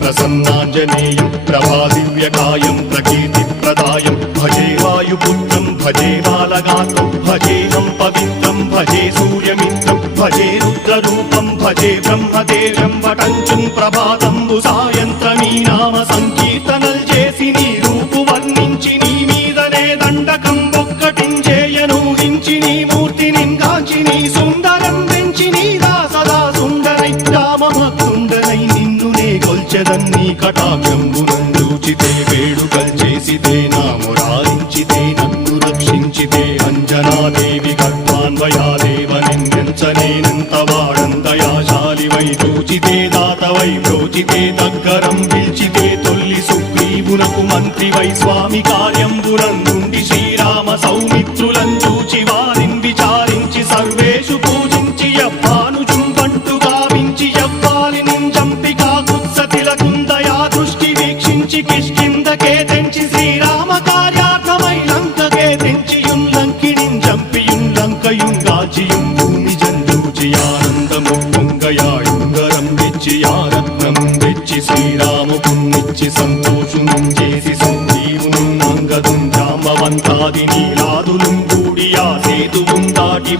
ప్రసన్నాంజనేయం ప్రభాదివ్యకాయం ప్రకీర్తిప్రదాయం భజే వాయుపుత్రం భజే బాలగాత్రం భజేహం పవిత్రం భజే సూర్యమిత్రం భజే రుద్రరూపం భజే బ్రహ్మదేవం వటంచుం ప్రభాతంబు సాయంత్రమీ నామ సంకీర్తనల్ చేసి నీ రూపు వర్ణించి నీ మీదనే దండకం ఒక్కటించేయనూహించి నీ మూర్తిని కాంచి నీ సుందరం పెంచి నీ దాసదా సుందరై రామభక్తుండనై నిన్నునే కొల్చెదన్నీ కటాక్షంబునందూచితే వేడుకల్ చేసితే నా మురారించితే నన్ను రక్షించితే అంజనాదేవి గర్భాన్వయాదేవ నిందించనేనంత వాడందయాశాలివై చూచితే దాతవై బ్రోచితే దగ్గరం పిలిచితే తొల్లి సుగ్రీవునకు మంత్రివై స్వామి కార్యంబునందుండి శ్రీరామ సౌమిత్రులను చూచి వారిని విచారించి సర్వేషు పూజించి యవ్వానుజుంబంటు గావించి యవ్వాలిని చంపి కాకుత్సతిలకుందయా దృష్టి వీక్షించి కిష్కిందకే తెంచి శ్రీరామ కార్యార్థమై లంకకే తెంచియుం లంకిణిం చంపియుం లంకయుం గాచియుం భూమి జందూచి ఆనందము పొంగయాయుంగరం తెచ్చి ఆరత్నం తెచ్చి శ్రీరాముకున్నిచ్చి సంతోషునం చేసి సుగ్రీవును అంగదుం జాంబవంతాది నీలాదులుం కూడి ఆ సేతువుం దాటి